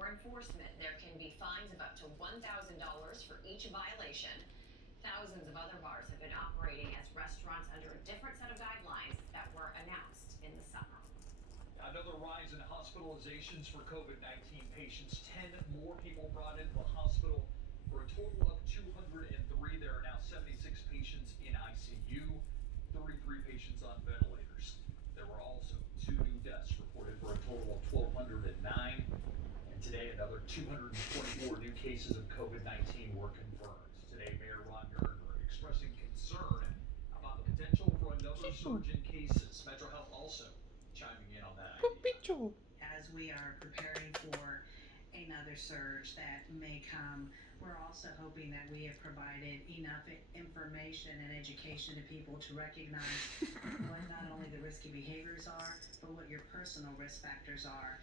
for enforcement, there can be fines of up to $1,000 for each violation. Thousands of other bars have been operating as restaurants under a different set of guidelines that were announced in the summer. Another rise in hospitalizations for COVID-19 patients. 10 more people brought into the hospital for a total of 203. There are now 76 patients in ICU, 33 patients on ventilators. There were also 2 new deaths reported for a total of 1,209. And today, another 224 new cases of COVID-19 were confirmed. Today, Mayor Ron Gerdner expressing concern about the potential for another surge in cases. Metro Health also chiming in on that idea. As we are preparing for another surge that may come, we're also hoping that we have provided enough information and education to people to recognize what not only the risky behaviors are, but what your personal risk factors are.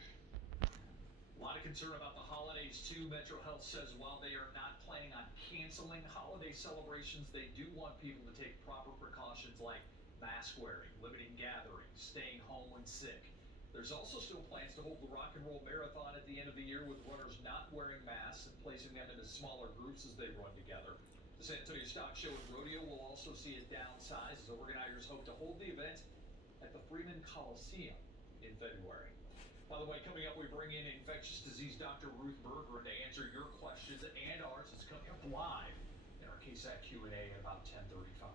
A lot of concern about the holidays too. Metro Health says while they are not planning on canceling holiday celebrations, they do want people to take proper precautions like mask wearing, limiting gatherings, staying home when sick. There's also still plans to hold the Rock and Roll Marathon at the end of the year with runners not wearing masks and placing them into smaller groups as they run together. The San Antonio Stock Show and Rodeo will also see it downsized as organizers hope to hold the event at the Freeman Coliseum in February. By the way, coming up, we bring in infectious disease Dr. Ruth Berger to answer your questions and ours. It's coming up live in our KSAT Q&A at about 10:35.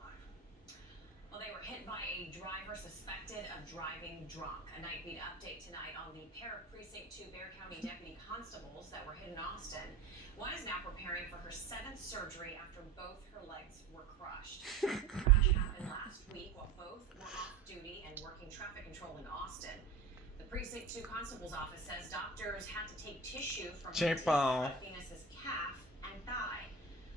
Well, they were hit by a driver suspected of driving drunk. A night beat update tonight on the pair of Precinct 2 Bexar County deputy constables that were hit in Austin. One is now preparing for her 7th surgery after both her legs were crushed. The crash happened last week while both were off duty and working traffic control in Austin. The Precinct 2 constable's office says doctors had to take tissue from Venus's calf and thigh.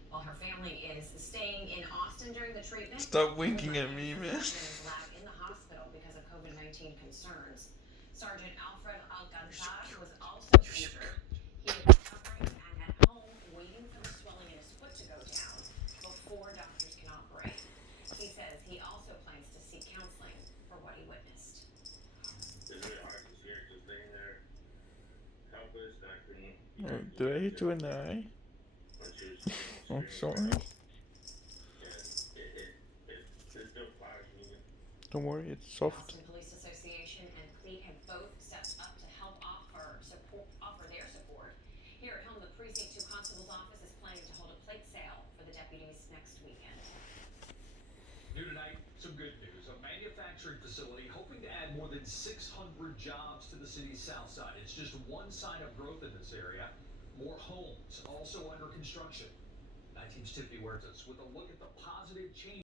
While her family is staying in Austin during the treatment. Stop winking at me, man. Is in the hospital because of COVID-19 concerns. Sergeant Alfred Alcantar was also injured. He is recovering and at home waiting for the swelling in his foot to go down before doctors can operate. He says he also plans to seek counseling for what he witnessed. It's really hard to see her just laying there helpless. I couldn't. Did I hit you in the eye? Oh, sorry. It's still flagging. Don't worry, it's soft. Austin Police Association and CLEAT have both stepped up to help offer their support. Here at home, the Precinct 2 Constable's office is planning to hold a plate sale for the deputies next weekend. New tonight, some good news. A manufacturing facility hoping to add more than 600 jobs to the city's south side. It's just one sign of growth in this area. More homes also under construction. 19's Tiffany Huertas with a look at the positive change.